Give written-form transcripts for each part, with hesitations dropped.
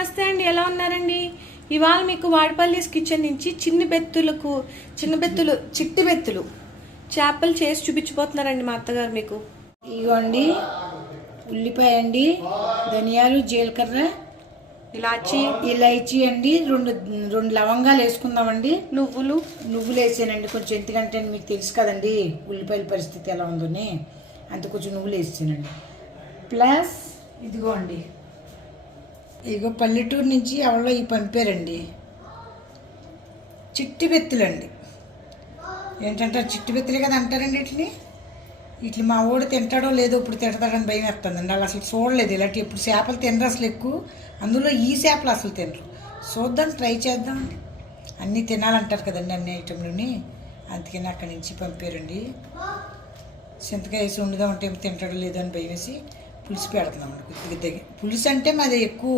నమస్తే అండి, ఎలా ఉన్నారండి? ఇవాళ మీకు వాడపల్లి కిచెన్ నుంచి చిట్టి బెత్తులు చేపలు చేసి చూపించబోతున్నారండి మా అత్తగారు మీకు. ఇగోండి ఉల్లిపాయ అండి, ధనియాలు, జీలకర్ర, ఇలాచీ అండి, రెండు లవంగాలు వేసుకుందామండి. నువ్వులు వేసానండి కొంచెం, ఎందుకంటే మీకు తెలుసు కదండి ఉల్లిపాయల పరిస్థితి ఎలా ఉందని, అంత కొంచెం నువ్వులు వేసానండి. ప్లస్ ఇగో పల్లెటూరు నుంచి ఎవరో పంపారండి చిట్టి బెత్తులండి. ఏంటంటారు, చిట్టి బెత్తులే కదా అంటారండి. వీటిని మా ఊడు తింటాడో లేదో ఇప్పుడు తిడతాడని భయం వేస్తుందండి. వాళ్ళు అసలు చూడలేదు ఇలాంటి, ఎప్పుడు చేపలు తినరు అసలు ఎక్కువ, అందులో ఈ చేపలు అసలు తినరు. చూద్దాం, ట్రై చేద్దామండి. అన్నీ తినాలంటారు కదండి అన్ని ఐటెంలని, అందుకని అక్కడి నుంచి పంపారండి. చింతకాయ వేసి వండుదామంటే తింటాడో లేదో అని భయం వేసి పులుసు పెడుతున్నామండి. కొద్దిగా పులుసు అంటే మాది ఎక్కువ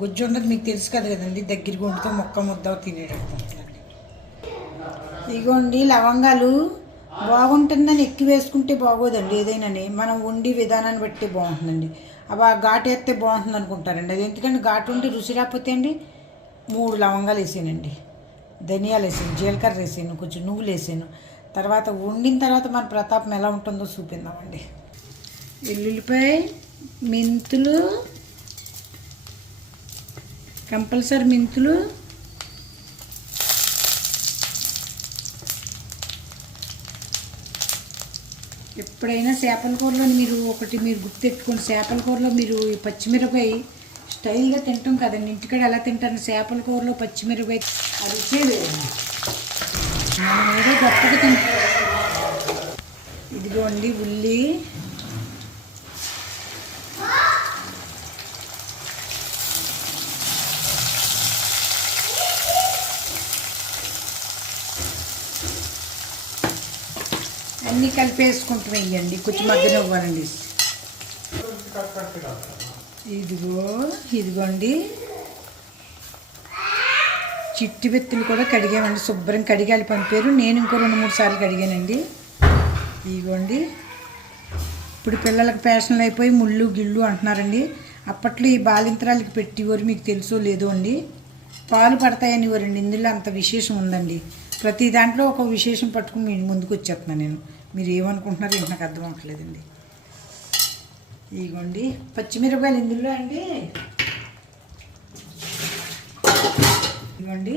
గుజ్జు ఉండదు, మీకు తెలుసు కదా కదండి. దగ్గరికి వండుతో మొక్క ముద్ద తినేటట్టుంటుందండి. ఇగోండి లవంగాలు బాగుంటుందని ఎక్కువ వేసుకుంటే బాగోదండి. ఏదైనాని మనం వండి విధానాన్ని బట్టి బాగుంటుందండి. అవి ఘాటు వేస్తే బాగుంటుంది అనుకుంటారండి. అది ఎందుకంటే ఘాటు ఉండి రుచి రాకపోతే అండి 3 లవంగాలు వేసానండి, ధనియాలు వేసాను, జీలకర్ర వేసాను, కొంచెం నువ్వులు వేసాను. తర్వాత వండిన తర్వాత మన ప్రతాపం ఎలా ఉంటుందో చూపిందామండి. వెల్లుల్లిపాయ, మెంతులు, కంపల్సరీ మెంతులు, ఎప్పుడైనా చేపల కూరలో మీరు గుర్తెట్టుకోండి, చేపల కూరలో మీరు ఈ పచ్చిమిరపకాయ స్టైల్గా తింటాం కదండి. ఇంటికాడ ఎలా తింటారు, చేపల కూరలో పచ్చిమిరపకాయ అది వచ్చేది మనం ఏదో గొప్పగా తింటాం. ఇదిగోండి ఉల్లి, అన్నీ కలిపేసుకుంటూ వేయండి, కొంచెం మధ్యన ఇవ్వాలండి. ఇదిగోండి చిట్టి బెత్తులు కూడా కడిగామండి, శుభ్రం కడిగాలి పంపారు. నేను ఇంకో 2-3 సార్లు కడిగానండి. ఇదిగోండి ఇప్పుడు పిల్లలకు ఫ్యాషన్లు అయిపోయి ముళ్ళు గిళ్ళు అంటున్నారండి. అప్పట్లో ఈ బాలింతరాలకి పెట్టేవారు, మీకు తెలుసో లేదో అండి. పాలు పడతాయని వారండి. ఇందులో అంత విశేషం ఉందండి. ప్రతి దాంట్లో ఒక విశేషం పట్టుకుని మీ ముందుకు వచ్చేస్తున్నాను నేను. మీరు ఏమనుకుంటున్నారో ఏంటి నాకు అర్థం అవ్వట్లేదండి. ఇదిగోండి పచ్చిమిరపకాయలు ఇందులో అండి. ఇదిగోండి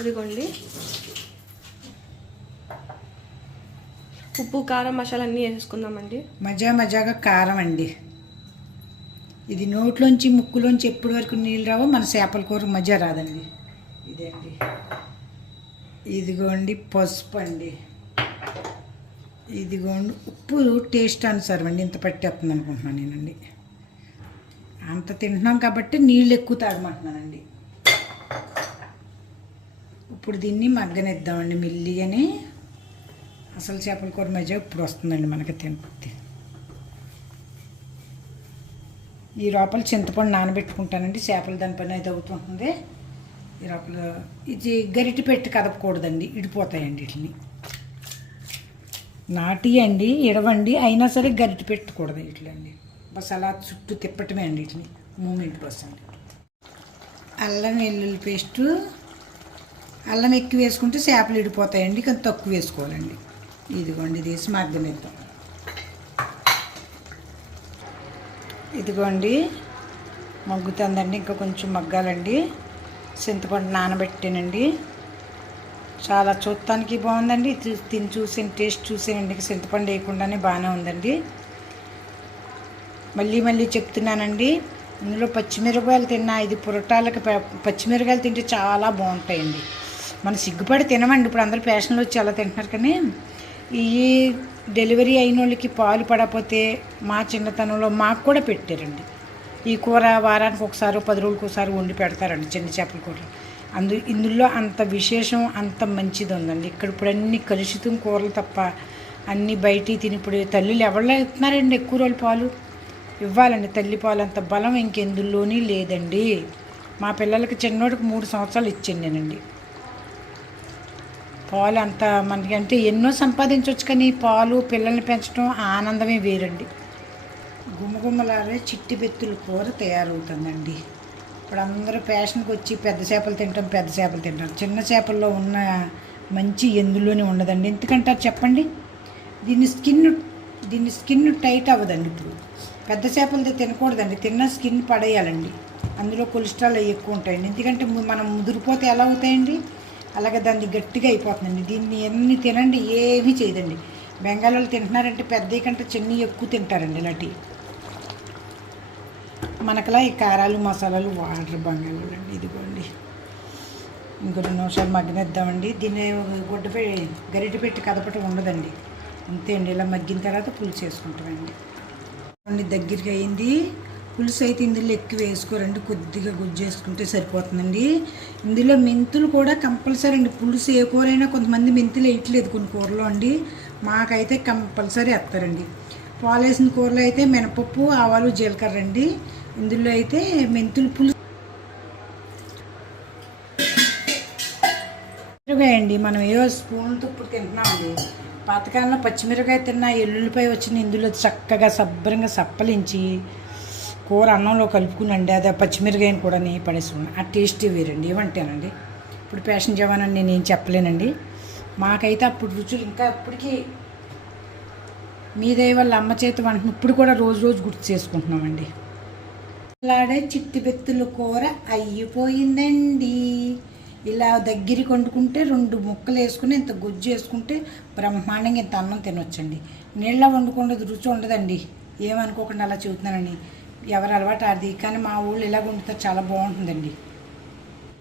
అదిగోండి ఉప్పు, కారం, మసాలా అన్నీ వేసేసుకుందామండి. మజాగా కారం అండి. ఇది నోట్లోంచి ముక్కులోంచి ఎప్పటి వరకు నీళ్ళు రావో మన చేపల కూర మజా రాదండి. ఇదండి. ఇదిగోండి పసుపు అండి. ఇదిగోండి ఉప్పు టేస్ట్ అనుసారం అండి. ఇంత పట్టేస్తుంది అనుకుంటున్నాను నేనండి. అంత తింటున్నాం కాబట్టి నీళ్ళు ఎక్కువ తాగమంటున్నానండి. ఇప్పుడు దీన్ని మగ్గనిద్దామండి మెల్లిగానే. అసలు చేపల కూర మజా ఇప్పుడు వస్తుందండి మనకి తింటే. ఈ లోపల చింతపండు నానబెట్టుకుంటానండి. చేపలు దాని పని అయితే అవుతుంటుంది. ఈ లోపల ఇది గరిటె పెట్టి కదపకూడదండి, ఇడిపోతాయండి. వీటిని నాటి అండి, ఇడవండి, అయినా సరే గరిటె పెట్టకూడదు వీటిలండి. బస్ అలా చుట్టూ తిప్పటమే అండి. వీటిని మూమెంట్ బస్ అండి. అల్లం వెల్లుల్లి పేస్టు, అల్లం ఎక్కువ వేసుకుంటే చేపలు ఇడిపోతాయండి, కానీ తక్కువ వేసుకోవాలండి. ఇదిగోండి ఇది వేసి మగ్గనిద్దాం. ఇదిగోండి మగ్గుతుందండి, ఇంకా కొంచెం మగ్గాలండి. చింతపండు నానబెట్టానండి. చాలా చూడటానికి బాగుందండి. తిని చూసిన టేస్ట్ చూసానండి. చింతపండు వేయకుండానే బాగానే ఉందండి. మళ్ళీ చెప్తున్నానండి, ఇందులో పచ్చిమిరపకాయలు తిన్నా, ఇది పురటాలకు పచ్చిమిరపకాయలు తింటే చాలా బాగుంటాయండి. మనం సిగ్గుపడి తినమండి, ఇప్పుడు అందరూ ఫ్యాషన్లో వచ్చి అలా తింటున్నారు. కానీ ఈ డెలివరీ అయిన వాళ్ళకి పాలు పడకపోతే మా చిన్నతనంలో మాకు కూడా పెట్టారండి. ఈ కూర వారానికి ఒకసారి 10 రోజులకు ఒకసారి వండి పెడతారండి, చిన్న చేపల కూర. ఇందులో అంత విశేషం, అంత మంచిది ఉందండి. ఇక్కడ ఇప్పుడు అన్ని కలుషితం కూరలు తప్ప అన్నీ బయట తిని, ఇప్పుడు తల్లిలు ఎవరిలో ఇస్తున్నారండి ఎక్కువ రోజులు పాలు ఇవ్వాలండి. తల్లి పాలు అంత బలం ఇంకెందులోని లేదండి. మా పిల్లలకి చిన్నోడికి 3 సంవత్సరాలు ఇచ్చాను నేనండి. పాలు అంత మనకి అంటే ఎన్నో సంపాదించవచ్చు, కానీ పాలు పిల్లల్ని పెంచడం ఆనందమే వేరండి. గుమ్మగుమ్మలాడే చిట్టి బెత్తుల కూర తయారవుతుందండి. ఇప్పుడు అందరూ ఫ్యాషన్కి వచ్చి పెద్ద చేపలు తింటాం. చిన్న చేపల్లో ఉన్న మంచి ఎందులోనే ఉండదండి. ఎందుకంటారు చెప్పండి? దీని స్కిన్ టైట్ అవ్వదండి. ఇప్పుడు పెద్ద చేపలతో తినకూడదండి, తిన్న స్కిన్ పడేయాలండి. అందులో కొలెస్ట్రాల్ అవి ఎక్కువ ఉంటాయండి. ఎందుకంటే మనం ముదిరిపోతే ఎలా అవుతాయండి, అలాగే దాన్ని గట్టిగా అయిపోతుందండి. దీన్ని ఎన్ని తినండి ఏమీ చేయదండి. బెంగాల్ వాళ్ళు తింటున్నారంటే పెద్దవి కంటే చిన్నవి ఎక్కువ తింటారండి. ఇలాంటివి మనకలా ఈ కారాలు మసాలాలు వాటర్ బంగాళ అండి. ఇదిగోండి, ఇంకో 2 నిమిషాలు మగ్గనిద్దామండి. దీన్ని గరిటె పెట్టి కదపటం ఉండదండి, అంతే అండి. ఇలా మగ్గిన తర్వాత పులుసు వేసుకుంటామండి. దగ్గరికి అయింది. పులుసు అయితే ఇందులో ఎక్కువ వేసుకోరండి, కొద్దిగా గుజ్జు వేసుకుంటే సరిపోతుందండి. ఇందులో మెంతులు కూడా కంపల్సరీ అండి. పులుసు ఏ కూరైనా కొంతమంది మెంతులు వేయట్లేదు కొన్ని కూరలో అండి, మాకైతే కంపల్సరీ వేస్తారండి. పాలు వేసిన కూరలో అయితే మినపప్పు, ఆవాలు, జీలకర్ర అండి. ఇందులో అయితే మెంతులు పులుసు అండి. మనం ఏవో స్పూన్తో ఇప్పుడు తింటున్నామండి. పాతకాలంలో పచ్చిమిరపకాయ తిన్నా ఎల్లుల్లిపాయ వచ్చిన ఇందులో చక్కగా శుభ్రంగా సప్పలించి కూర అన్నంలో కలుపుకునండి. అదే పచ్చిమిరపకాయని కూడా పడేసుకున్నాను. ఆ టేస్ట్ వేరండి. ఏమంటేనండి, ఇప్పుడు ఫ్యాషన్ జవాన్ అని నేనేం చెప్పలేనండి. మాకైతే అప్పుడు రుచులు ఇంకా ఇప్పటికీ మీ దయ వల్ల అమ్మ చేతి వంటను ఇప్పుడు కూడా రోజు గుర్తు చేసుకుంటున్నామండి. అలాడే చిట్టి బెత్తుల కూర అయిపోయిందండి. ఇలా దగ్గరికి వండుకుంటే 2 ముక్కలు వేసుకుని ఇంత గుజ్జు వేసుకుంటే బ్రహ్మాండంగా ఇంత అన్నం తినొచ్చండి. నీళ్ళ వండుకున్నది రుచి ఉండదండి. ఏమనుకోకుండా అలా చెబుతున్నానండి, ఎవరు అలవాటు అది. కానీ మా ఊళ్ళు ఇలా వండుతారు, చాలా బాగుంటుందండి.